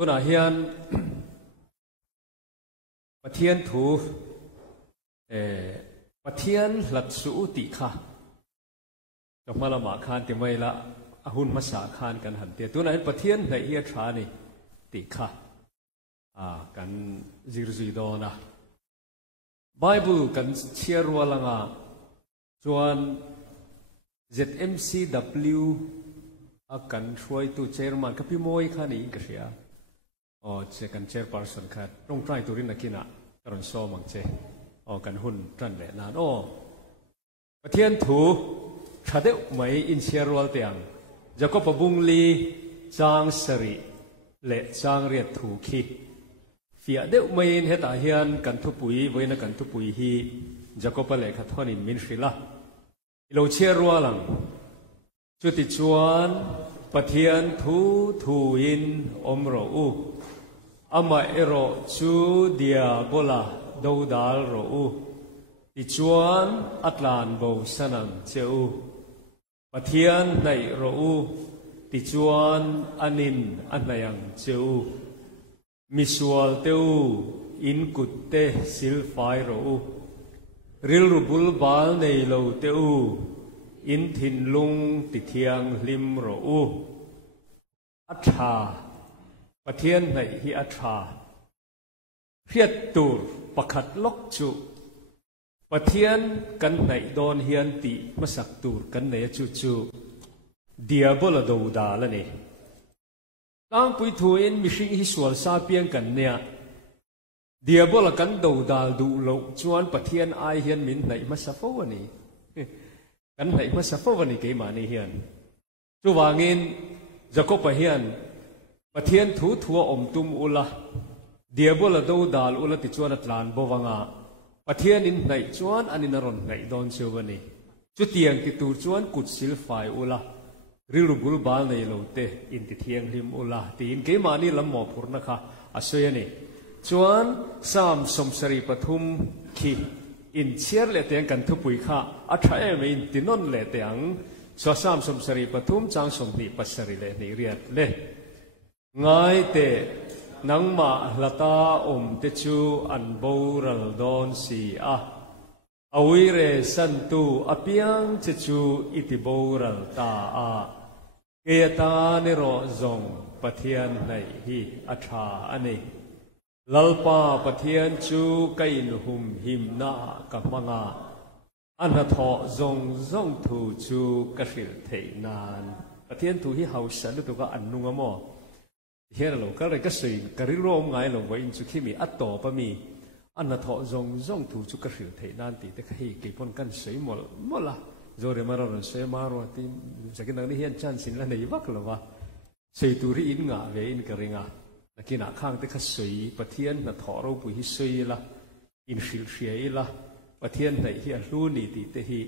ตัวน่ะเฮียนประเทียนถูประเทียนหลัดสูติค่ะจอกมาละหมาคานเต็มไว้ละหุ่นมาสาคานกันหันเตียตัวนั้นประเทียนในเอียชานี่ติค่ะกันจิรจุยดอนะไบเบิลกันเชียร์วัวลังจวน ZMCW กันช่วยตัวเชอร์มันกับพี่มวยข้านี่ก็เสียเจกันเชอร์พาร์สันค่ะตรงใต้ตัวรินนักกินะการอนโซมังเจกันหุ่นจันแหละนานประเทียนถูชาเดวไม่อินเชียร์วัวเตียงจะก็ปะบุงลีจางสริเละจางเรียดถูขีเฟียเดวไม่เห็นตาเฮียนกันทุปุยไว้นะกันทุปุยฮีจะก็ปะเละขัดทอนินมินสิละเราเชียร์วัวหลังจุดติจวนประเทียนถูอินอมโรอูอามาเอโรจูเดียโบลาดูดาลโรอูติจวนอัตลานโบสนังเจอูประเทียนในโรอูติจวนอานินอันนายังเจอูมิสวลเตอูอินกุตเตซิลไฟโรอูริลรูบุลบาลในโลเตอูอินทินลุงติเทียงลิมโรอูอัชาประเทียนในฮิอัชาเพียตูรประคัดลกจุประเทียนกันในโดนเฮียนติมาสักตูรกันในจูเดียบลาดูดาละนี่ตั้งปุยทูอินมิชิงฮิสวลซาเปียงกันเนี่ยเดียบลากันดูดาดูโลจวนประเทียนไอเฮียนมินในมาสัฟวนี่กันในมาสัฟวนี่เกี่ยมานี่เฮียนจูวางินจะก็ไปเฮียนประเทียนถูทัวอมตุมอุลาเดียบลาดูดาลอุลาติจวนอัตลานบวังาประเทียนอินในจวนอันนินรอนในดอนเชวนี่จุดเตียงติตูจวนกุดซิลไฟอุลาริลบุลบาลในโลเตอินติเทียงริมอุลาตีอินเกมานี่ลำหมอพูร์นะคะอาศัยนี่จวนสามสมสรีปฐุมขีอินเชียร์เลเตียงกันทุปุยค่ะอัฐเอมินตินนเลเตียงสวสามสมสรีปฐุมจางสมนิปัสสริเลนี่เรียดเลง่ายเตนังมาลตาอมเตจูอันบูรัลดอนสีอวิเรสันตุอภิยังเตจูอิติบูรัลตาเกยตานิโรซงปะเทียนในฮีอัชาอันนี้ลัลปาปะเทียนจูไกนหุมหิมนากัมังอันทอซงทูจูกสิลเทนานปะเทียนทูฮีเฮาสันตุก็อันนุงมอเฮียเราก็เลยก็สื่อกริโรมไงเราไว้อินจุขิมีอัตโตปะมีอันนั้นทอซงถูจุกระสือเทนานตีแต่ใครเก็บปนกันสวยหมดละโจเรมาเราสวยมาเราที่จากนั้นนี่เฮียนจันสินละในวักละวะสวยตุรีอินงาเวอินกระริงนักกินข้างแต่ก็สวยปะเทียนนัทอเราปุยสวยละอินสิลเชียละปะเทียนในเฮียรู้นี่ตีแต่ฮี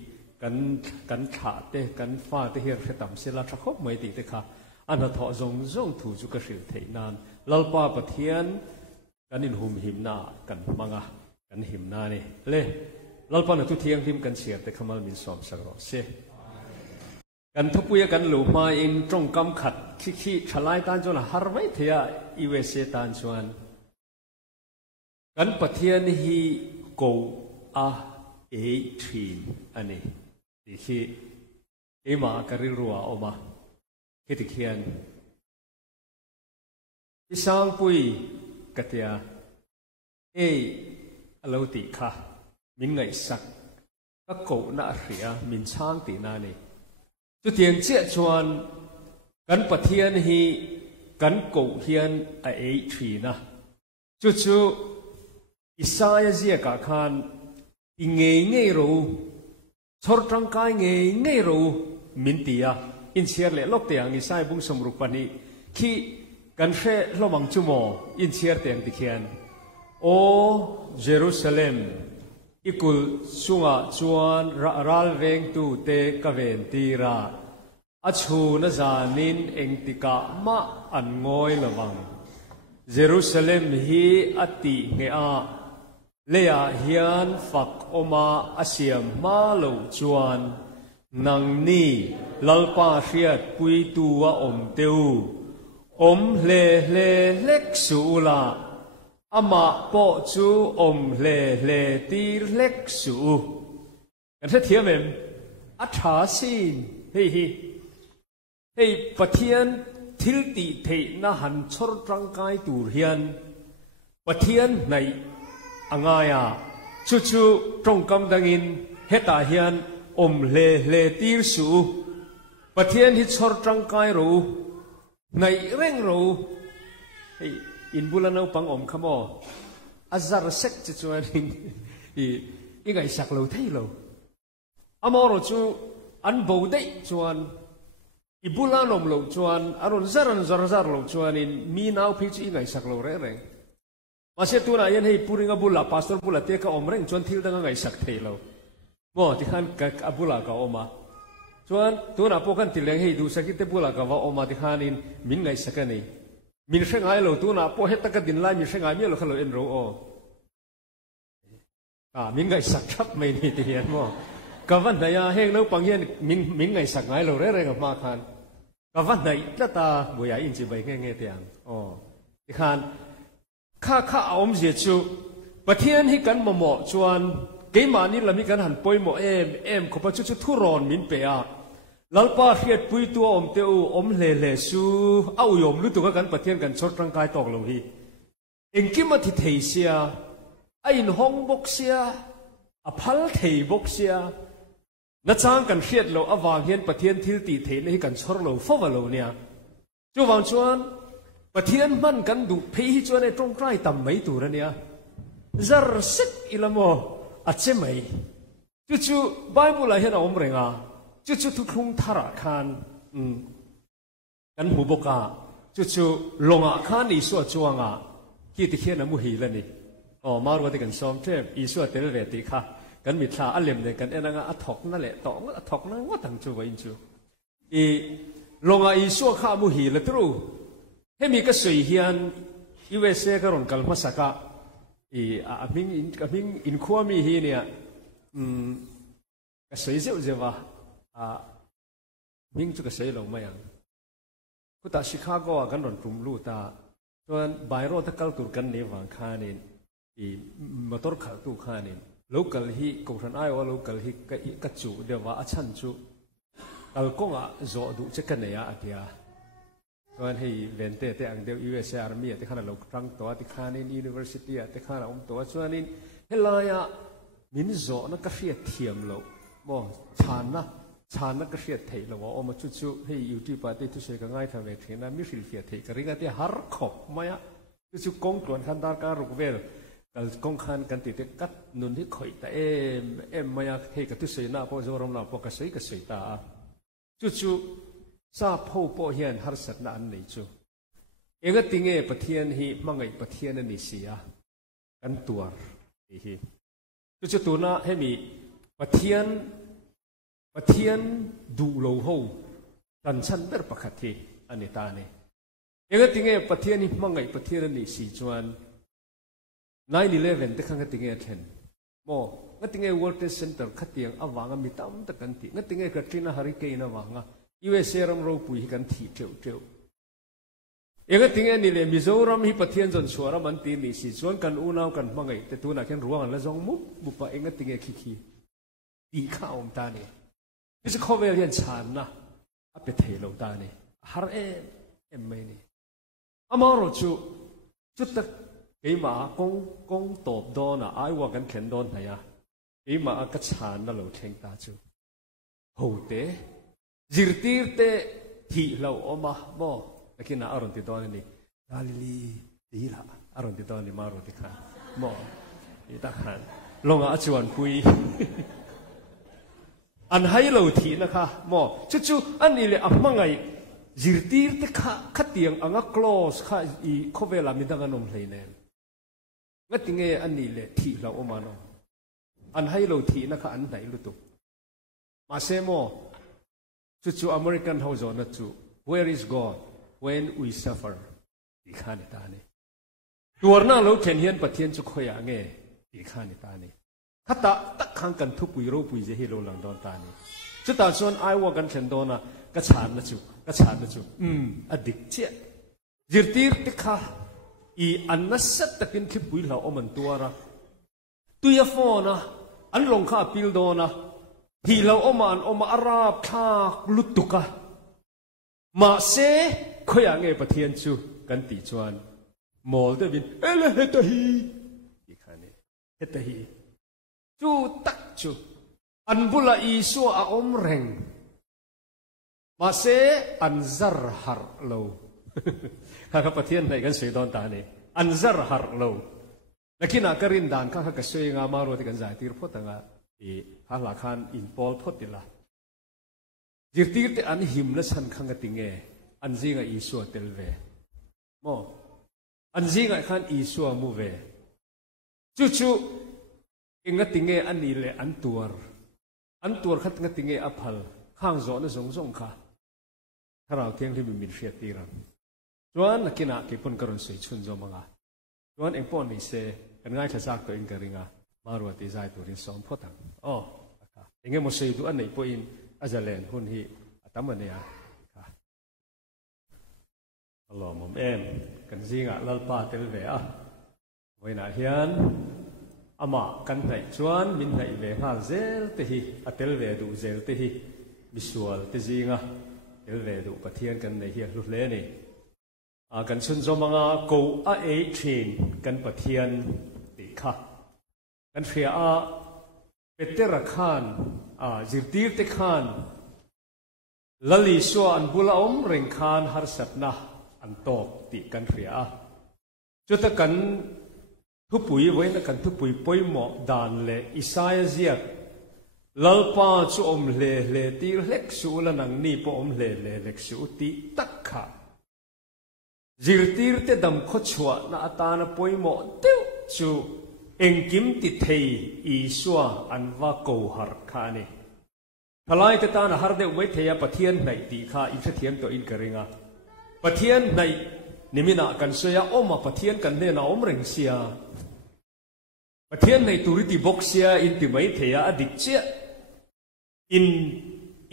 กันขาเตกันฟ้าแต่เฮียเสตัมเสละชักคบไม่ตีแต่ค่ะอันนั้นทอซงถูจุกระสือเทนานลัลปาปะเทียนกันอินหุมหิมนากันมังกันหิมนานี่เล่ลัลปานะทุเทียงหิมกันเสียแต่ขมัลมินสอมสักรอเสกันทุปุยกันหลูมาอินตรงกำขัดขี้ฉลายตานจวนฮาร์ไม่เทียอีเวเซตานจวนกันปะเทียนฮีโก18อันนี้ที่ขี้มาการิรัวออกมาคิดเขียนที่สร้างปุยกัตยาอโลติค่ะมินไงสักก็โกน่าเสียมินช่างตีนานี่จุดเทียนเชี่ยชวนกันปะเทียนฮีกันโกเฮียนทีนะจุดอิสายเจียกาคานอิเงยรู้ชดร่างกายเงยรู้มินตียอินเชียร์เล่ลกเตียงอิสายบุ้งสมรุปนีขี้กันเช่ระวังจุโมอินเชียร์เตียงติเขียนโอเยรูซาเล็มอิกุลสุงะจวนรัลเวงตูเตกเวนตีราอัชูนจานินเองติกามาอันงอยระวังเยรูซาเล็มฮีอติเงอาเลียฮิอันฟักอมาอาเซียมมาโลจวนนังนี่ลัลปาเชียดปุยตัวอมเตว le le lek su la ama po chu le le tir lek su kan se thiam em a tha sin hei pathian thil ti thei na han chor tangkai tur hian pathian nei angaya chu chu trong kam dangin heta hian le le tir su pathian hi chor tangkai ro nei reng ro hei in bulanau pang khamo azar sek chu chuan i ngai sak lo thei lo amoro chu an bo dei chuan i bulanom lo chuan aron zaran zar lo chuan in mi nau phi chu ngai sak lo re reng mase tu na yan hei puringa bula pastor bula te ka omreng chuan thil danga ngai sak thei lo mo ti khan ka abula ka oma chuan tu na po kan tileng hei du sakite bula ka wa oma ti khan in min ngai sakani min hrengai lo tu na po heta ka din lai min hrengai mi lo khalo en ro o min ngai sak thap mai ni ti hian mo ka van na ya heng no pang hian min ngai sak ngai lo re re ma khan ka van nai tla ta buya in chi bai nge tiang o ti khan kha om je chu pathian hi kan mo chuan ke ma ni lami kan han poimo em ko pa chu thu ron min pe a lalpa hiat pui tu te u le su au yom lu tu kan pathian kan chor tang kai tok lo hi engkima thi thei sia a in hong bok sia a phal thei bok sia na chang kan hiat lo awang hian pathian thil ti thei nei kan chor lo fo lo nia chu wang chuan pathian man kan du phei hi chuan e tong trai tam mai tu ra nia zar sik ilamo a che mai chu bible hian om renga chu thu khung thara khan kan hu boka chu longa khan i so chuanga ki ti khian amu hi lani o marwa de kan som the i so tel re ti kha kan mi thla alem ne kan enanga athok na le tong athok na ngotang chu wain chu i longa i so kha mu hi le tru hemi ka soi hian USA ka ron kal masaka i aming in khuami hi nia ka soi zewa ming chu ka sei lo mayang kuta Chicago kan ron tum lu ta chuan bairo ta kal tur kan ne wang khanin i motor khal tu khanin local hi ko ran ai wa local hi ka chu dewa a chan chu kal konga zo du che kan ya atia chuan hei vente te ang deu USA Army te khana lo tang to ti khanin university te khana to chuanin helaya min zo na ka hria thiam lo mo chan na ka hria thei lo o ma chu hei YouTube pa te tu se ka ngai tha ve thina mi hria hria thei ka ringa te har khop maya chu kong tuan khan dar ka ruk vel kal kong khan kan ti te kat nun hi khoi ta em maya hei ka tu se na po zo rom na po ka sei ta chu sa pho po hian har sat na an nei chu ega tinge pathian hi mangai pathian ani sia kan tuar hi chu tu na hemi pathian du lo ho tan chan ber pakhat hi ani ta ne ega tinge pathian hi mangai pathian ani si chuan 9/11 te khang tinge then mo ngatinge World Trade Center khatiang awanga mitam ta kan ti ngatinge Katrina hurricane awanga USA ram ro pui kan thi teu ega tinge ni le Mizoram hi pathian jon suara man ti ni si chuan kan unaw kan mangai te tu na khen ruang la jong mu bu pa enga tinge khi ti kha om ta ne is khovel hian chan na a pe thei lo ta ne har em mai ni amaro chu tak keima kong top do na ai wa kan khen don na ya keima ka chan na lo theng ta chu ho te zirtir te thi lo oma mo lakina aron ti don ni dalili tila aron ti don ni maro ti khan mo ita khan longa achuan pui an hai lo thi na kha mo chu an ni le amangai zirtir te kha tiang anga close kha I khovela midanga nom hleine ngatinge an ni le thi lo oma no an hai lo thi na kha an nai lu tu ma se mo chu American house on chu where is God when we suffer ti khani ta ne tuarna lo then hian pathian chu khoya nge ti khani ta ne khata tak khang kan thu pui ro pui je hi lo lang don ta ne chu ta chuan ai wa kan then dona ka chan na chu adik che zirtir te kha I annasat takin khipui la oman tuara tuya phona an long kha pil dona hi lo oman oma arab thak lutuka ma se khoya nge pathian chu kan ti chuan mol de bin ele hetahi ti khane hetahi chu tak chu an bula isu a om reng ma se an zar har lo kha pathian nei kan sei don ta ni an zar har lo lakina karin dan kha ka sei nga maro ti kan zai tir photanga e hala khan in pol photila jirtir te an him na san khanga tinge an zinga isu telve mo an zinga khan isu mu ve chu chu inga tinge an ni le an tuar khat nga tinge aphal khang zo na zong zong kha kharau tiang li min fiat tiran chuan nakina ki pun karon sei chun zo manga chuan engpon ni se kan ngai thachak to in karinga marwa ti zai turin som photang aka enge mo sei du an nei po in azalen hun hi atamania ka Allah mom em kan zinga lalpa telve a voina hian ama kan nei chuan min nei ve hal zel te hi atelve du zel te hi visual te zinga telve du pathian kan nei hi lu hle ni kan chun zo manga ko a e thin kan pathian ti kha kan phia a petera khan zirtir te khan lali so an bula om reng khan har satna an tok ti kan phia chuta kan thupui voina kan thupui poimo dan le isaiah zia lalpa chu om le tir hlek su la nang ni po om le lek su ti takha zirtir te dam kho chua na atana poimo teu chu engkim ti thei iswa anwa ko har khani thalai te ta na har de wei theya pathian nai ti kha in the thiam to in karinga pathian nai nimina kan soya oma pathian kan ne na om reng sia pathian nai turiti boxia in ti mai theya adik che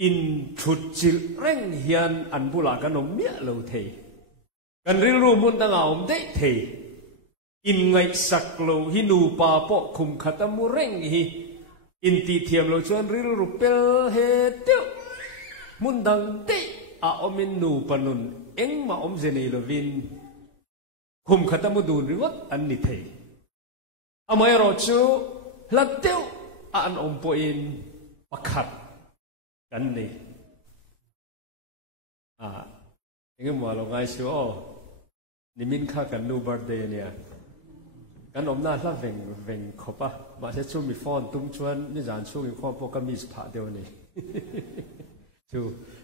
in thut chil reng hian an bula kan om mia lo thei kan ril ru mun danga om dei thei in ngai sak lo hi nu pa po khum khatamu reng hi in ti thiam lo chuan ril ru pel he teu mun dang dei a omin nu panun engma om zenei lovin khum khatamu dun riwat an ni thei amai ro chu hlateu an om po in pakhat kan ni engem mo lo ngai chu nimin kha kan nu birthday nia kan om na hla veng khopa ma se chu mi phone tum chuan ni jan chu in kho po ka mi pha deu ni chu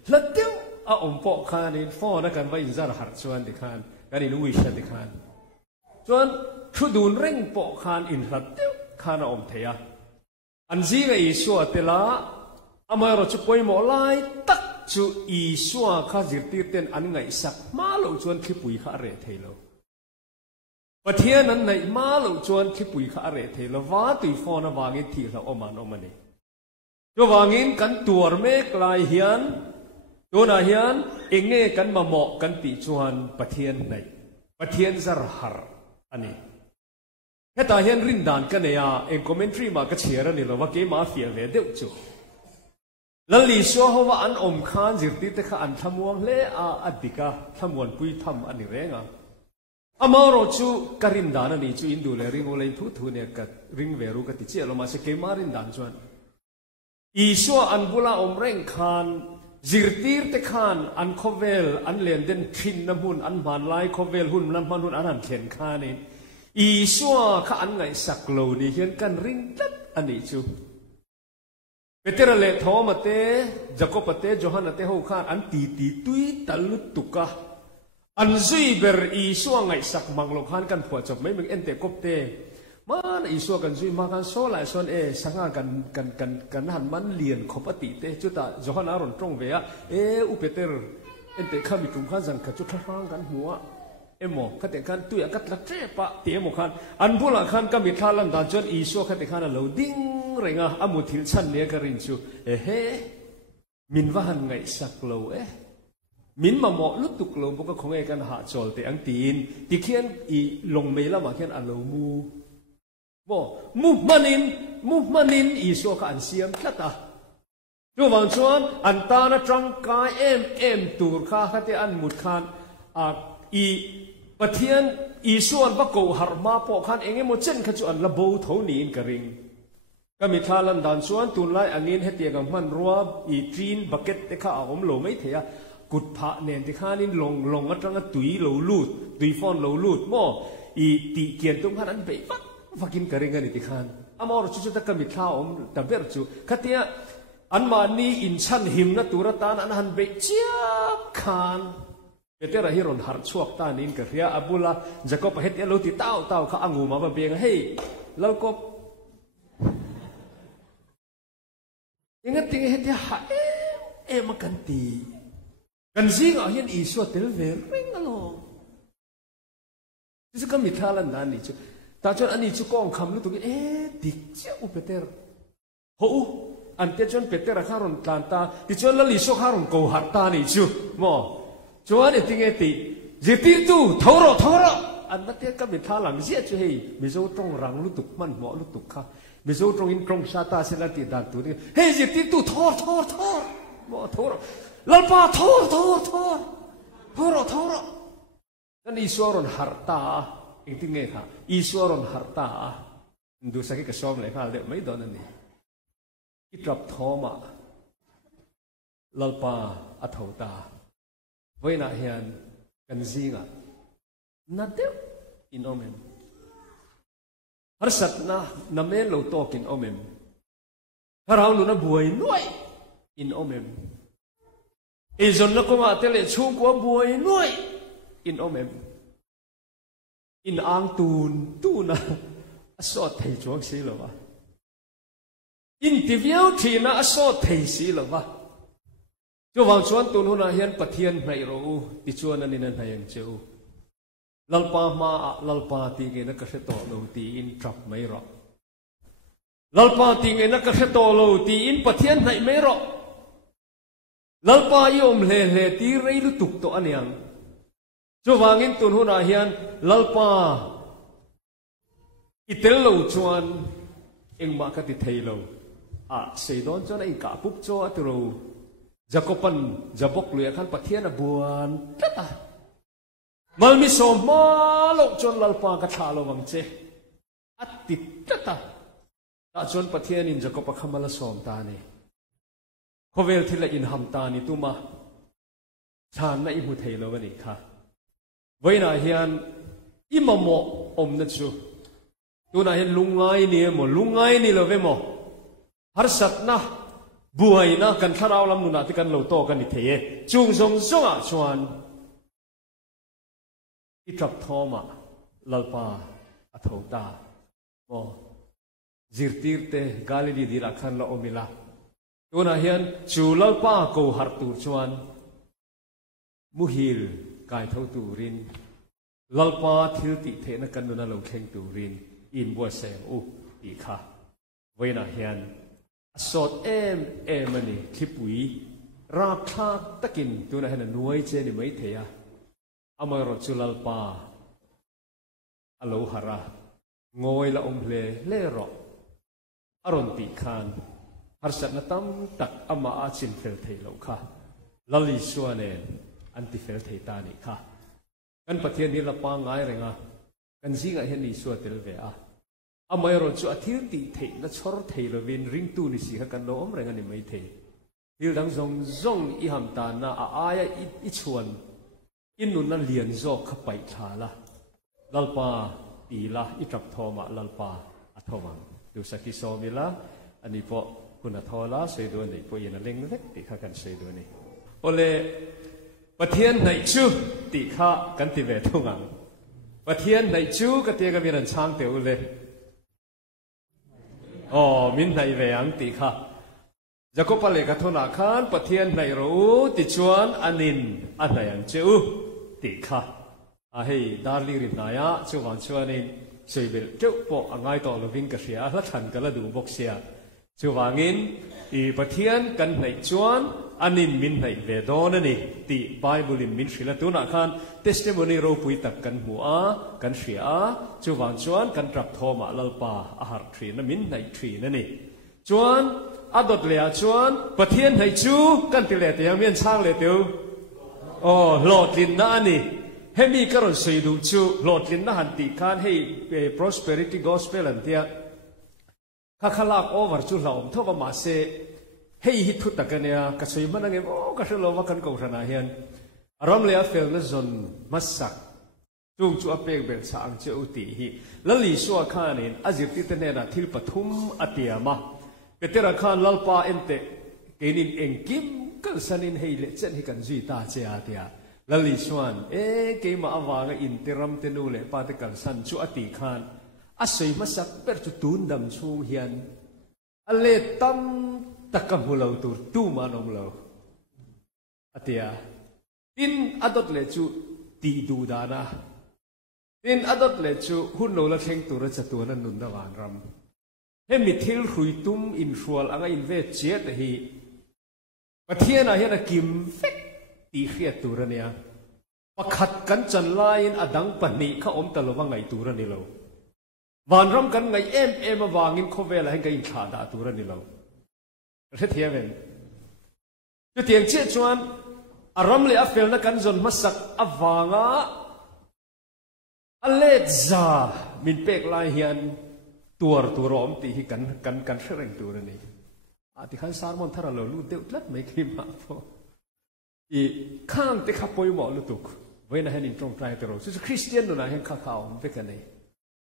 hlateu a om po khan in phone na kan vai zar har chuan di khan kan in wish di khan chuan thu dun reng po khan in hlateu khan a om theya an ji ga isu atela amai ro chu poimo lai tak chu iswa kha zirtir ten an ngai sak ma lo chuan khipui kha re theilo pathian an nei ma lo chuan khipui kha re theilo wa tui phone awangin thi hla oman omani to wangin kan tuar me klai hian tona hian enge kan mamo kan ti chuan pathian nei pathian zar har ani heta hian rin dan kan ya en commentary ma ka chera ni lo wa ke ma fia ve deu chu lali so hawa an om khan zirti te kha an thamuang le a adika thamuan pui tham ani renga amaro chu karin dan ani chu indu le ring ole thu ne ka ring veru ka ti che lo ma se ke marin dan chuan iswa an bula om reng khan zirtir te khan an khovel an len den thin na mun an man lai khovel hun nam man hun an han thlen khan in iswa kha an ngai sak lo ni hian kan ring tat ani chu Petera le thomate Jacobate Johannate ho khan an ti tui talut tuka an zui ber iswa ngai sak manglo khan kan phua chop mai meng ente kopte man iswa kan zui ma kan so lai son sanga kan han man lien khopati te chuta Johanna ron tong ve a u Peter ente khami tum khan jang ka chu thang kan huwa emo khate kan tu ya kat la tre pa te emo khan an bula khan ka mi thalan dan chon iswa khate khan lo ding renga amuthil chan le ka rin chu he min wa han ngai sak lo min mà mọ lúc tục lâu bốc không ai can hạ tròn để ăn tin thì khiến ý lòng mấy là mà khiến ăn lâu mu mu manin ý số cả ăn xiêm khát à chú vàng chuan ăn ta na trăng cái em tur kha khát ăn một khan ý bát thiên ý số ăn bắt cầu har ma po khan anh em một chân khát chu ăn là bầu thấu nín cái ring cái mi tha lan đàn chuan tuôn lại anh em hết tiền ngắm man rua ý trin bucket te kha ôm lâu mấy thế à cụt phá nền thì khá nên lồng ở trong cái túi lẩu lụt túi phòn lẩu lụt mò ý tị kiền tung khăn ăn bể vắt vakin cái này thì khăn amor chú ta cầm thao om ta biết chú khát tia ăn mà ni in chan him na tura tan ăn han bể chiap khan cái là hiron har chuak ta nín cái ria abula Jacob hết alo thì tao khá angu mà bèn hey lau cop ingat tinggal hết tia ha em makan ti kan zing a hian Isua tel ve ring alo chu ka mi thalan na ni chu ta chon ani chu kong kham lu tu dik cheu Peter ho an te chon Peter a kharon tlan ta ti chon la li so kharon ko har ta ni chu mo chuan eting ti ziti tu thoro an ma te ka mi thalang zia chu hei mi zo tong rang lu tuk man mo lu tuk kha mi zo tong in tong sa ta se la ti dan tu ni hei ziti tu thor mo thor lalpa thor kan Isuaron harta ingti nge kha Isuaron harta ndu saki ka som le kha le mai don ani itrap thoma lalpa athauta voina hian kan zinga nadeu in omem har satna namen lo tok in omem harau nu na buai noi in omem izon na kuma tele chu kwa buai noi in omem in ang tu na asot thei chuak si lo wa in tiviau thi na asot thei si lo wa chu wang chuan tun huna hian pathian mai ro ti chuan ani nan hayang cheu lalpa ti ge na ka se to lo ti in trap mai ro lalpa ti ge na ka se to lo ti in pathian nai mai ro lalpa yom le ti rei lu tuk to aniang chu wangin tun huna hian lalpa itel lo chuan engma ka ti thei lo seidon chon ai ka pup cho atro Jacoban jabok lu khan pathian abuan tata malmi som ma lo chon lalpa ka thalo wang che atti tata ta chon pathian in Jacob khamala som ta ni khovel thila in hamta ni tuma chan na I hu thei lo ni kha voina hian imamo om na chu tuna hian lungai ni lo ve mo har sat na buai na kan tharau lam nu na ti kan lo to kan ni theye chung zong zonga chuan I trap thoma lalpa athauta mo zirtirte galili dira khan la omila tuna hian chu lalpa ko har tur chuan muhil kai thau turin lalpa thil ti the na kan na lo thleng turin in bo se u ti kha voina hian asot em ani thipui ra kha takin tuna hian nuai che ni mai theya amai ro chu lalpa alo hara ngoi la hle le ro aron ti khan har sat na tam tak ama a chin fel thei lo kha lali suane anti fel thei ta ni kha kan pathian ni la pa ngai renga kan zinga hen ni su tel ve a amai ro chu athil ti thei na chor thei lo win ring tu ni si kha kan lo om renga ni mai thei hil dang zong I ham ta na a aya I chuan in nun na lian zo kha pai thala lalpa ti la I trap thoma lalpa athomang tu saki somila ani po kuna thola sei do nei po ina leng lek ti kha kan sei do ni ole pathian nai chu ti kha kan ti ve thungang pathian nai chu ka te ga miran chang te ule min nai ve ang ti kha Jacob le ka thona khan pathian nai ro ti chuan anin anayang cheu ti kha hei darli rin na ya chu wan chuanin seibel keu po angai to loving ka ria la than ka la du bok sia ชูวางินอีประเทียนกันในจวนอันนินมินในเวดอนนี่ตีไบเบิลินมินศิลตุนักขันเทสติโมนีเราปุยตักกันหัวกันเสียชูวางจวนกันรับทอมาลลปาอาหารทรีนมินในทรีนั่นนี่จวนอดดเลียจวนประเทียนในจูกันติเลตยังเมียนช่างเลยเตียวโอ้โหลดลินนั่นนี่เฮมีกระสุนดูจูโหลดลินนั่นหันติขันให้ prosperity gospel อันเดียข้าขลักโอเวอร์จูเหล่าทว่ามาเซเฮ้ยฮิตทุตตะกันเนี่ยกษัตริย์มันนั่งโอ้กษัตริย์เราว่ากันกูชนะเฮียนอารมณ์เลยเฟลนั่นจนมัสสักจุงจูอเปกเบลสังเจ้าตีฮีแล้วลิสัวข้านี่อาจิตติเตเนนะทิลปฐุมอติยามาเปเตระข้านลลปาเอ็นเตเกนินเองกิมกันสันินเฮเลเจนฮิกันจีตาเจียติยาแล้วลิสวนเกมาอวางอินเตรัมเตนูเลปาเตกันสันจูอติข้านอาศัยมัสสักเปิดจุดตูนดำชูเฮียนอเลตัมตะกัมหูเราตูตู้มานองเราอติยาตินอดดเลจูตีดูดานะตินอดดเลจูหุ่นโนละเชงตัวระจัตัวนั้นนุนตะวันรำเฮมิทิลหุยตุ้มอินชัวลอ่างอินเวจเจตฮีปะเทียนะเฮนะกิมเฟกตีเขียตัวระเนี่ยประคัดกันจันไลน์อดังปนิข้าอมตะลวังไงตัวระนี่เราวันรำกันไงเอ็มวางินโคเวลให้กันขาดาตัวระนี่เราเรื่องเทียมเองจุดเทียงเชื่อชวนอารมณ์เลยอัฟเฟลนักกันจนมาสักอวางะอเลซามินเปกลายเฮียนตัวร้อมตีให้กันเรื่องตัวนี้ที่ขันสารมันทาราเราลูเดียวลัดไม่คิดมาพออีข้างที่ขับไปหมอลุตุกเว้นให้นินตรงใจตัวเราซึ่งคริสเตียนตัวนั้นเห็นข้าเขาไม่กันเลย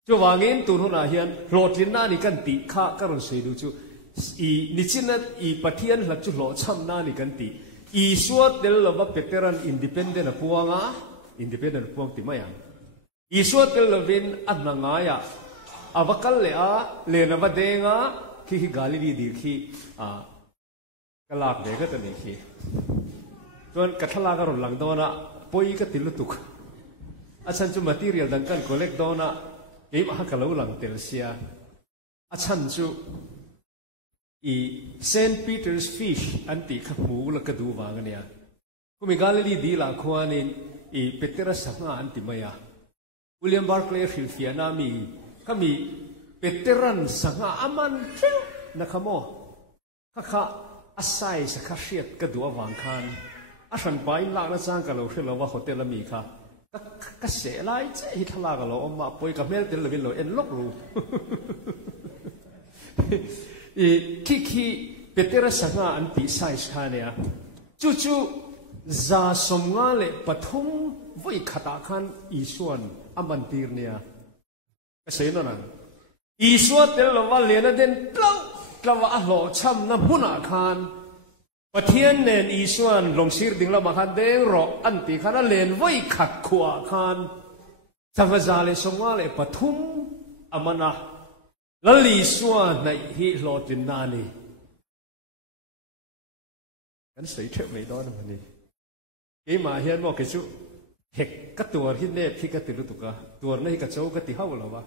จู่วางินตัวนู้นเฮียนโหลดลินน่านี่กันตีข้าก็รู้สึกดูจู่นิจินัดปะเทียนหลักจู่โหลดช้ำน่านี่กันตีสวดเดลว่าเปเตรันอินดิเพนเดนต์พวงอินดิเพนเดนต์พวงติมายังสวดเดลวินอันนังายอวกัลเลนวเดงะที่กาลิลีดีที่กลากเด็กก็ตัวนี้ที่จนกัทลากรุหลังโดนะปอยก็ติลุตุกอาจารย์จุมาตีเรียลดังกันโคเล็กโดนะเอ็มฮักกะลาหลังเตลเซียอาจารย์จุเซนต์ปีเตอร์สฟิชอันที่ขับหมูและกระดูวางเนี่ยก็มีกาลิลีดีหลังควานินเปเตอร์สังหารอันที่มายาวิลเลียมบาร์คลีย์ฟิลเฟียนามีก็มีเปเตอร์สังหารอามันเจ้านะครับโมข้าอาศัยสักเสียดกระดูวางคันอาฉันไปหลังนั่งจ้างกันเราเชื่อเราว่าโฮเทลมีค่ะก็เสียไรเจ้าฮิตลากันเราออกมาป่วยกับเมลเทลวินเราเอ็นล็อกรูขี้เปเตอร์สังหารอันที่ใส่ชาเนี่ยจู่ๆจะสมงานเลยปฐุมวิขตาคันส่วนอามันตีร์เนี่ยก็เสียนั่นน่ะส่วนเดี๋ยวเราว่าเลี้ยนเด่นเปล่าเราว่าหล่อช้ำน้ำหุ่นอาคารปะเทียนเนนส่วนลงชีรดิ่งเรามาคันเด้งรออันที่คันเลี้ยนวิขัดขวาคันจังหวะเลยสมงานเลยปฐุมอามันนะแล้วลิสวาในฮิโลจินนานีกันใส่เทปไม่ได้นะมันนี่เกี่ยมาเฮียนบอกกิจุเห็กกัตัวที่เนบที่กัติลุตุกะตัวนั้นกัจเจ้ากัติห้าวหรอวะ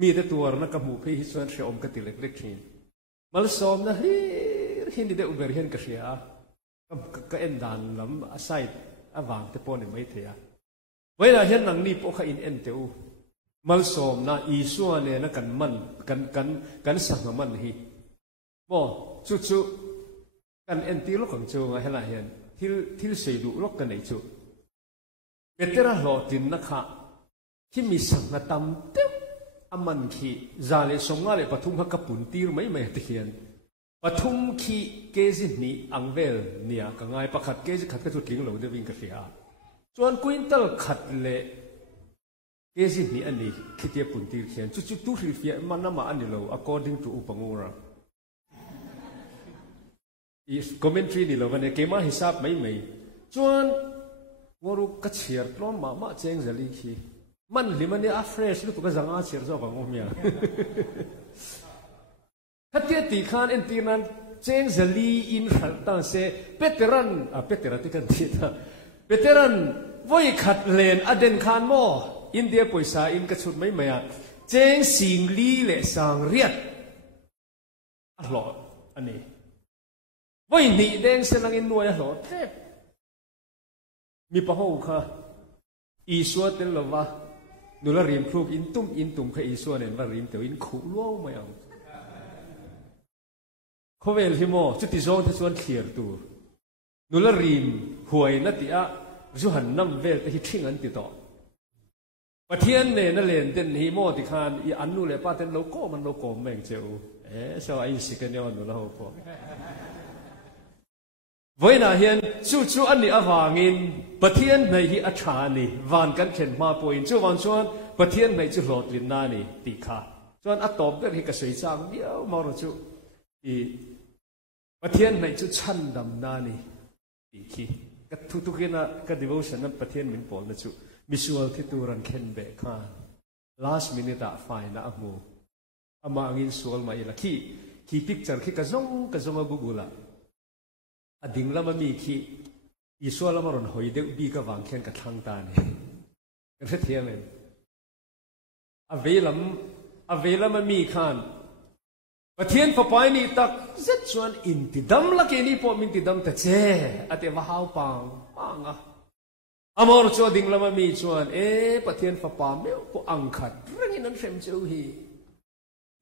มีแต่ตัวนั้นกับหมู่พี่ฮิสวนเชื่อมกัติเล็กๆทีมาลสอมนะฮินดีเดอุเบอร์เฮียนกัเสียก็เอ็นดานลำอาศัยอวางเตปอนไม่เทียเวลาเฮียนหนังนี่พวกเขาอินเอ็นเตอูมัลสอมนะส่วนเนี่ยนะกันสังมันฮีบ่จู่กันเอ็นตีลูกของโจงให้ละเห็นที่เสียดูลูกกันไหนจู่เปเตอร์หล่อดินนะคะที่มีสังฆธรรมเต็มอามันขี้จาเลสงฆ์อะไรปฐุมฮักกับปุ่นตีร์ไม่ตะเคียนปฐุมขี้เกจินี่อังเวลเนี่ยก็ง่ายประคัดเกจิขัดกระจุดลิงหลงเดวิงกระเสียส่วนกุอินเตอร์ขัดเละเกจินี่อันนี้คิดเยปุ่นตีร์เขียนจู่ตู้ริฟีมันน่ามาอันนี้เรา according to อุปงราคอมเมนตรีนี่เราวันนี้เกมาฮิซับไม่จวนว่ารู้กัจเชียร์ล้อมมาเจงจะลีคีมันหรือมันเนี่ยอัฟเรชรู้ตัวก็จังอาเชียร์เจ้าของผมเนี่ยถ้าเทียตีขานเอ็นตีนั้นเจงจะลีอินขัดตั้งเสเปเตรันที่กันที่ท่าเปเตรันวัยขัดเลนอเดนขานโมอินเดียป่วยสาอินกระชุดไม่เจงสิงลีเลสังเรียด อัลลอฮ์อันนี้วันนี้เด้งเสนังอินนวยอัลลอฮ์เจ็บมีปะหูค่ะอีสัวเตลว่านุลาริมพลูกอินตุ่มค่ะอีสัวเนี่ยว่าริมเตวินขู่ล้าวไม่เอาเขาเวลที่โมจุดที่สองที่ส่วนเคลียร์ตัวนุลาริมหวยนัดที่อ่ะจุหันน้ำเวลแต่ที่ทิ้งอันติดต่อประเทศเนี่ยนั่นเลยเด่นฮิโมติคานอีอันนู้นเลยป้าเต้นโลโก้มันโลโก้แม่งเจ้าชาวไอ้สิกันเนี่ยนุลาโฮโปวันนั้นเห็นจู่อันนี้อวางินประเทศในที่อัชานีวันกันเข็นมาป่วยจู่วันชวนประเทศในจู่หลอดลินนานี่ตีขาชวนอัตตบก็ที่กระสุยจางเดียวมารจู่อีประเทศในจู่ชั้นดำนานี่ตีขีก็ทุกๆนะก็ดิวชันนั้นประเทศมินปอลนะจู่มิสวลที่ตัวรันเข็นเบคาน last minute อะไฟนะอมูอามางินสวลมาอีละขี้พิกจาร์ขี้กระซงบุกุละอดิ่งละมันมีขี้อีสวลละมันรอนหอยเด็กบีก็วางแขนกับทางตาเนี่ยก็เทียมเลยอเวลมันมีขานประเทศฝรั่งนี่ตักเจ็ดส่วนอินติดำละแค่นี้พอมินติดำแต่เจ้อเทวะฮาวปังอ่ะอามอร์ชัวดิ่งละมันมีส่วนประเทศฝรั่งไม่พออังคัดเรื่องนั้นเฟมเจ้าฮี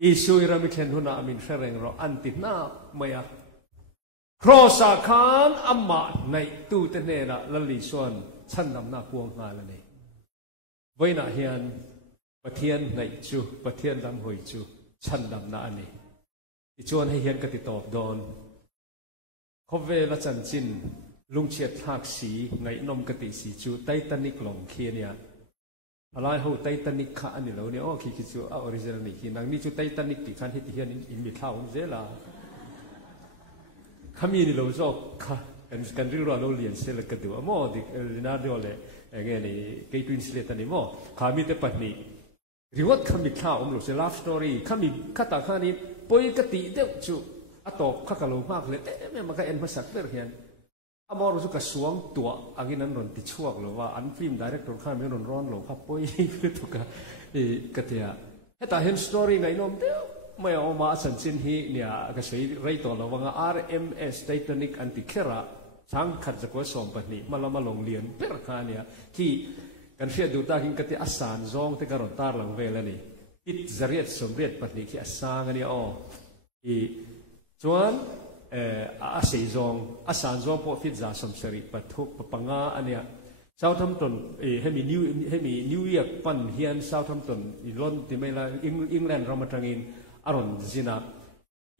อีสุยรามิเคนหุนามินเฟรงรออันติดหน้าไม่อะครอสาขานอัมมาในตู้เตเนระละลิส่วนชั้นดำหน้าพวงงานละนี่ไว้หน้าเฮียนประเทศในจูประเทศดำหอยจูชั้นดำหน้าอันนี้อีชวนให้เฮียนกติตอบดอนเขาเวลจันจินลุงเชียดหักสีไงนมกติสีจูไททานิกลงเคียเนี่ยอะไรเขาไททานิกข้าอันนี้แล้วเนี่ยคิดจูออริจินัลนี่คิดนังนี่จูไททานิกที่ขันที่เฮียนอินมิท่าอุ้มเจล่าขมิ้นเราชอบกันเรื่องเราเรียนเสร็จก็ดูมั่วดิน่าดูเลยไงนี่เกี่ยวกับสิ่งเล็กนี่มั่วขมิ้นแต่ปัจจุบันรีวอดขมิ้นข้าวเราเสร็จ love story ขมิ้นข้าตาข้านี่ปอยกติเดียวจูอัตโตข้ากะโลมากเลยไม่มาก็เอ็นภาษาเรื่องเฮียนอามอรู้สึกกระสวงตัวอันนั้นรอนติดช่วงหรือว่าอันฟิล์มดีเรคเตอร์ข้าไม่รอนร้อนหรอกครับปอยคือทุกข์กติอ่ะให้ตาเห็นสตอรี่ไงน้องเดียวไม่เอามาสันสินฮีเนี่ยก็ใช้ไรตัวเราว่า RMS Titanic อันติเคระช่างขัดจากว่าสมปนิมาเรามาลงเรียนเพื่อการเนี่ยที่กันเชื่อดูตาหินกติอาสานจงที่การรอนตาหลังเวลนี่อิดจริยสมเด็จปนิที่อาสานนี่อ๋อส่วนอาศัยจงอาสานจงพอฟิตจ่าสมศรีปัทุปปังงาอันเนี้ยเซาทัมตันให้มีนิวยอร์กปันเฮียนเซาทัมตันอีลอนที่ไม่ละอังกฤษเรามาทางอินอารมณ์จีน่า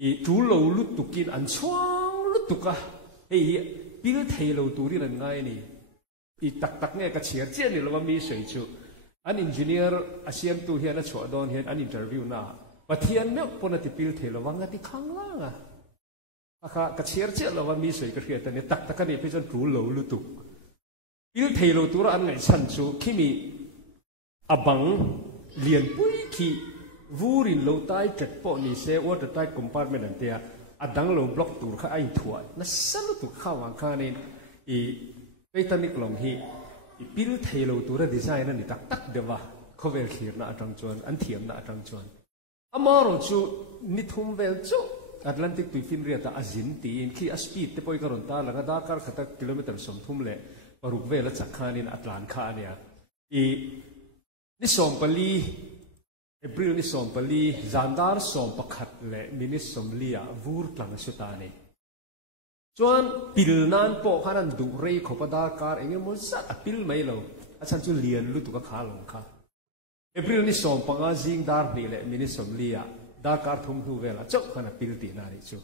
อีจูโลลุตุกินอันช่วงลุตุกะเฮ้ยพิลเทโลตูรีนั่นไงนี่อีตักเนี่ยก็เชียร์เจนี่เราว่ามีสิ่งชูอันอินจิเนียร์อาเซียนตูเฮียนชัวดอนเฮียนอันอินเตอร์วิวน่ะประเทศเนี่ยปนติพิลเทโลวังกันที่ข้างล่างอ่ะก็เชียร์เจเราว่ามีสิ่งก็คือแต่เนี่ยตักกันนี่เป็นจนจูโลลุตุกพิลเทโลตูระอันไหนฉันชูที่มีอบังเลียนปุ้ยขี้วูรินโลใต้จัดปอนี่เซวอตใต้คอมพาร์ตเมนต์เดียอดังโลบล็อกตัวข้าไอ้ถั่วนั่นสรุปตัวข้าวางข้านี่อีไททานิกลงฮีอีพิลเทโลตัวดีไซน์นั่นนี่ตักเดี๋ยวว่าเขาเวลขีร์น่ะจังจวนอันเทียมน่ะจังจวนอามาโรจูนิทุมเวลจูแอตแลนติกตุยฟินเรียตาอาจินตีนขี้อสปีดเตปอยการันตาแล้วก็ดาการขัดกิโลเมตรสมทุ่มเละปรุกเวลจากข้านี่อัตแลนข้าเนี่ยอีนิสอมปลีเอพริลนิสอมปลีจันดาร์สอมปขัดเละมินิสอมลีอาวูร์กลังสุตานีจวนพิลนันปอขานันดูเรย์ขบดาการเองมันสัตพิลไม่เล่าอาจารย์จุเลียนลุตุกขาลงค่ะเอพริลนิสอมปังอาจิงดาร์นี่เละมินิสอมลีอาดาการทุ่มหูเวลาจบขนาดพิลตีนาริจู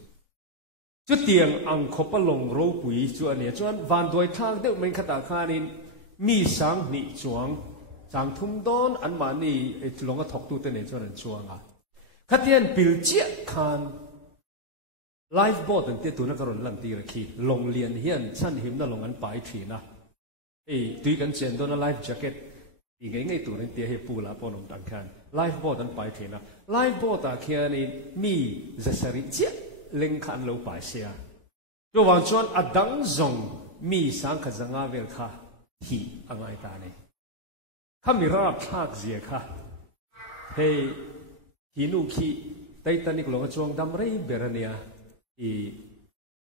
จุดเตียงอังขบลงโรปุยจวนเนี่ยจวนวันโดยทางเด็กมันขตาขานินมีสังนิจวงจางทุ่มดอนอันมานี่ลงก็ถกตูเตนจวนนั้นชัวงอ่ะขัดเตียนปิลเจียคานไลฟ์บอร์ดตั้งแต่ตัวนักการันลันตีระคีลงเรียนเฮียนชั้นหิมน่ะลงอันไปทีนะตุยกันเจนโดนไลฟ์แจ็คเก็ตอีกไงตัวนั้นเตี้ยให้ปูละปนมตังคันไลฟ์บอร์ดอันไปทีนะไลฟ์บอร์ดตาเคียนี่มีจะสริเจียเล็งขันเราไปเสียตัววันชวนอดังจงมีสังขจังอาเวลค่ะที่อังไงตาเนี่ยข้ามีรับทากเสียค่ะเฮ้ยหินุขี ไททานิกลงจวงดำไรเบรเนียอี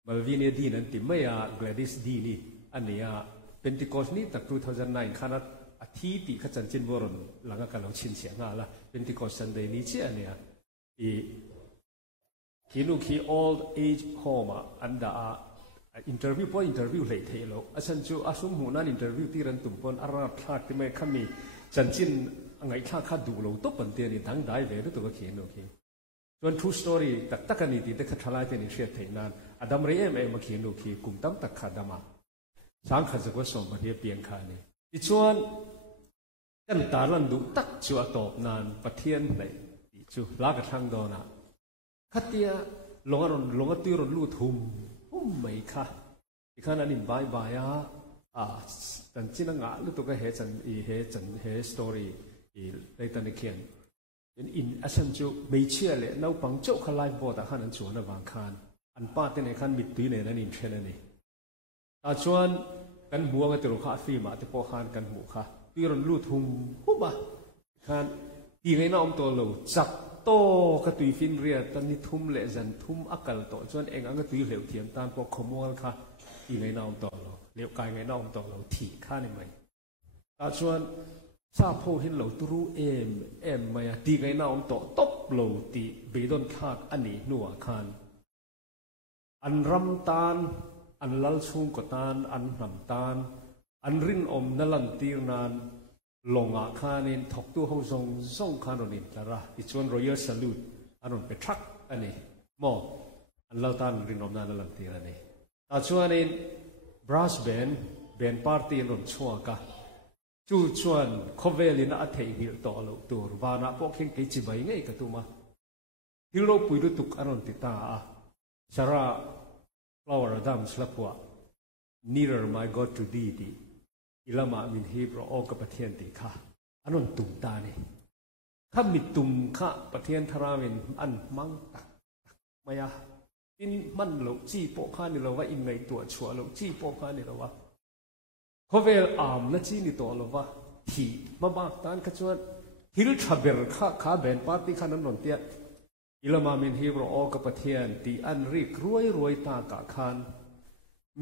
มาลวินีดีนั่นติไม่อะกลาดิสดีนี่อันนี้อะเป็นติโกสนี่ตั้ง2009ขนาดอาทิตย์ที่ขจันจินบรอนหลังกันเราชินเสียงอะไรเป็นติโกสซันเดย์นี้เช่นเนี่ยอีคินุคี old age home อันดาinterview พอ interview เลยเทโลอาจารย์จูอาสมหูนั่น interview ที่รันตุ่มปนอาราพลาดที่ไม่ขมีจันจินไงข้าดูโลตุ๊บปันเตียนี่ทั้งได้เวรตัวก็เขียนโอเคส่วน true story ตักกันนี่ที่ได้ขัดทลายที่นี่เชื่อเทนั้นอดัมเรียมมาเขียนโอเคกลุ่มตั้งตักขัดดามาสังขารจะก็ส่งมาเรียบเพียงแค่นี้ที่ส่วนกันตาลันดูตักชัวตอบนานประเทียนเลยจูลากระทั่งโดนะขัดเตียลงตีรลู่ทุ่มไม่ค่ะอีกขณะนี้บายแต่จริงๆงะลูกตัวก็เห็นเฮสตอรี่ในตอนนี้เขียนอินอาชันจูไม่เชื่อเลยเราปังโจ้ขลายบอดขันนั้นชวนบางขันอันป้าที่ในขันมิดตีในนั้นอินเทรนนี่แต่ชวนกันหัวกันตัวข้าฟีมาที่พอขันกันหัวค่ะตีรลู่ทุ่มบ่ขันตีไงน้องตัวเราจับโตกตุยฟินเรียตอนนี้ทุ่มเละจันทุ่มอักลโตจนเองอังกตุยเหลวเทียมตามพวกขโมยค่ะอีไงน้องต่อเราเหลวกายไงน้องต่อเราถี่ข้าในไหมแต่ชวนทราบพอเห็นเราตรู้เอ็มมาตีไงน้องต่อตบเราตีเบดอนขาดอันนี้นัวขันอันรำตานอันลัลชุงกตานอันนำตานอันรินอมนลันตีนานลงอาคานินถกตัวห้องส่งคานนินละระที่ชวนรอยัลสลูดอันนั้นเป็นทรัคอันนี้หมออันเล่าตานรินอมนานลันตีอันนี้แต่ชวนนินบรัสเบนปาร์ตี้นนชัวกะจู่ชวนคบเวลินอัฐิหิลต่อเราตัววานาพวกเข่งกิจใบไงกันตัวมาฮิโร่ปุยรุตุกอันนั้นติดตาชาราฟลาวร์ดัมสลับว่า nearer my God to thee อิลามามินฮีบรออกกับประเทศตีค่ะอันนั้นตุ่มตาเนี่ยถ้ามีตุ่มค่ะประเทศทารามินอันมังตักมายาอินมันเราจี้โปข้านี่เราว่าอินไงตัวชัวเราจี้โปข้านี่เราว่าเขาเวลอามนั่นจี้นี่ตัวเราว่าที่มาบ้าตานขจวนฮิลทับเบอร์ข้าเบนปาร์ตี้ข้านั้นนนเตียอิลามามินฮีบรออกกับประเทศตีอันริกรวยตากะคาน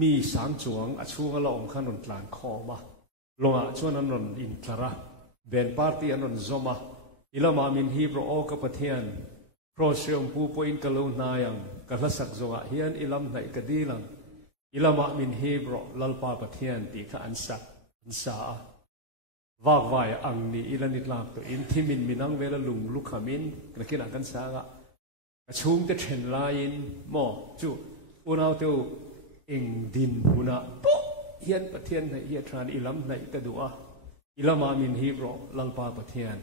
มีสามจวงอชูงละองข้านนกลางคอมาลงชวนนั้นอินทระเบนปาร์ตี้นั้นซอมาอิลามามินฮีบรออกกับประเทศโปรเชียมผู้ป่วยกลูนายังกษัตริย์จงเฮียนอิลามในกดีลังอิลามามินฮีบรอลลปาประเทศตีข้าอันสาวากวายอังนีอิลานิลากตัวอินทิมินมินังเวลลุงลุกขามินนักกินกันสากะชุ่มจะเทรนไลน์หมอจู่อุณาเตียวเองดินหุนะปุ๊เฮียนประเทศในเฮียทรานอิลามในกระดูอ่ะอิลามามินฮีบรอลลปาประเทศ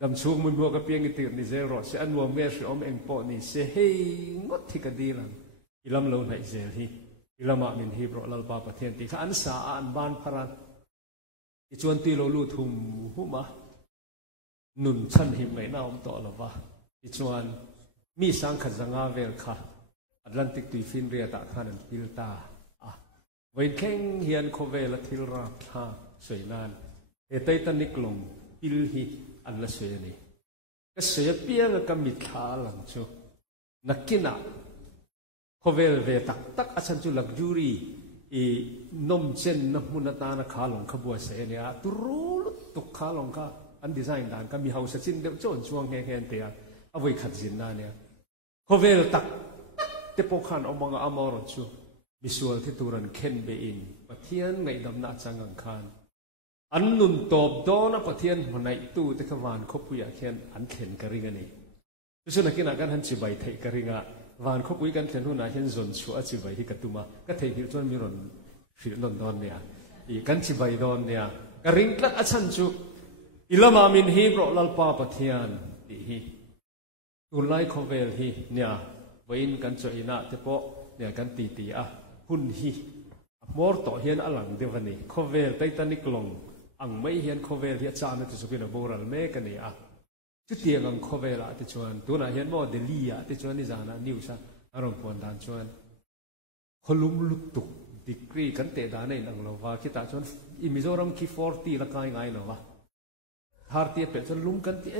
ดำชูมุนบัวกับเพียงอิติรนิเซโรเซอันวัวเมชอมเองปอนี่เซเฮงดที่กระดีลังอิลามโลในเซลฮีอิลามามินฮีบรอลลปาประเทศตีข้าอันสาอันบานพรันอิจวนตีโลลูทุมหุมานุนชันหิมไงน่าอมต่อละวะอิจวนมีสังขจังอาเวลค่ะอัตแลนติกตุยฟินเรียตาข้านันพิลตาเวนเข่งเฮียนโคเวลทิลราพาสวยนานเอตัยตันิกลงพิลฮีอันละสวยนี่ก็สวยเปียงก็มิทาลังจูนักกินะโคเวลเวตักอาชันจูลักจูรีอีนมเจนนมุนตานะขาลงขบวนเสนียตุรุลตุกขาลงก็อันดีไซน์ด่านก็มีเฮาส์จินเดียวโจนช่วงเฮนเตียเอาไว้ขัดจินนั่นเนี่ยโคเวลตักเตปขันอมังอามอรจูมิสวลที่ตุรันเข็นเบอินปะเทียนในดำนาจังงังคานอันนุนตบโดนะปะเทียนมันในตู้เตขวานคบปุยเข็นอันเข็นกระริงนี่เพราะฉะนั้นกินอาการหันจิบใบไทยกระริงะวานคบปุยกันเข็นหุ่นอาเห็นส่วนชัวจิบใบที่กระตุมาก็ไทยฮิลจนมีรอนฟิลนดอนเนี่ยอีกันจิบใบดอนเนี่ยกระริงกลัดอาชันจูอิลามามินฮีบรอลลปาปะเทียนดีฮีตุไลโคเวลฮีเนี่ยวินกันจอยนาเตปอเนี่ยกันตีหุ่นฮีมอร์ต่อเฮียนอลังเดวันนี้โคเวลไททานิกลงอังไม่เฮียนโคเวลเฮียจานที่สุกินโบราณเมกันเนี่ยจุดเตียงอังโคเวลที่ชวนตัวน่ะเฮียนโมเดลียที่ชวนนี่จานะนิวส์อารมณ์ปวนดานชวนขลุ่มลุกตุกดีกรีกันเตะดานในนังเราว่าคิดตาชวนอิมิโซรัมคี40ละกายไงเราว่า ทาร์ตีเป็ดจนลุ้มกันที่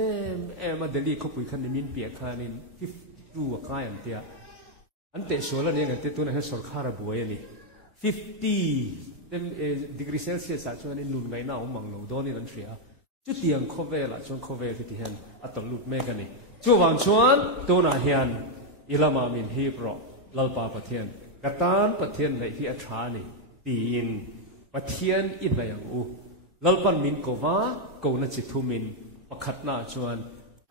มาเดลีเขาปุยคันในมินเปียคานินที่ดูว่าใกล้อันเตียอันเตะโซลเนี่ยกันเตะตัวนั้นให้สอดคาราบัวนี่50 degree Celsius ช่วงนี้นุ่นไงน่ามังโลดนี่นั่นเสียจุดเตียงโคเวล่ะช่วงโคเวที่เห็นอัตลุดเมกันนี่ช่วงวันชวนตัวน่าเฮียนอิลามามินฮีบรอลลปาปะเทียนกตันปะเทียนในที่อัฐานี่ตีนปะเทียนอินในอย่างอูลลปันมินโกวาโกนัจิทุมินปะขัดหน้าชวน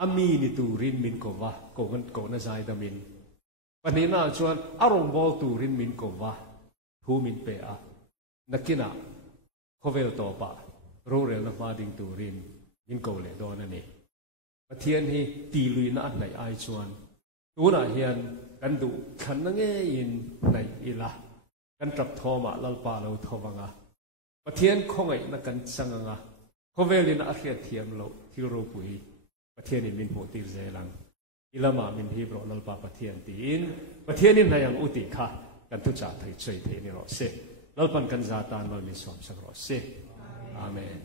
อามีนิตูรินมินโกวาโกนัใจดามินปนี้น่าชวนอารมณ์บอลตูรินมินโกวาทูมินเปอะนักกินะโคเวลโตปะรู้เรื่องนักมาดิงตูรินมินโกเลโดนั่นเองปะเทียนฮีตีลุยนัดในไอชวนตัวน่าเฮียนกันดูขันนั่งเงินในอีละกันจับทอมาลลปาเราทวังอ่ะปะเทียนคงไอ้นักกันสังงะโคเวลินอาเซียเทียมเราที่รูปุยปะเทียนมินโหติเซลังอิลามามินฮีบรอลลปาปะเทียนตีนปะเทียนนี่นายยังอุติค่ะกันทุจาไทยช่วยเทนี่รอเสลลปันกันซาตานมามีสวมสักรอเสอาเมน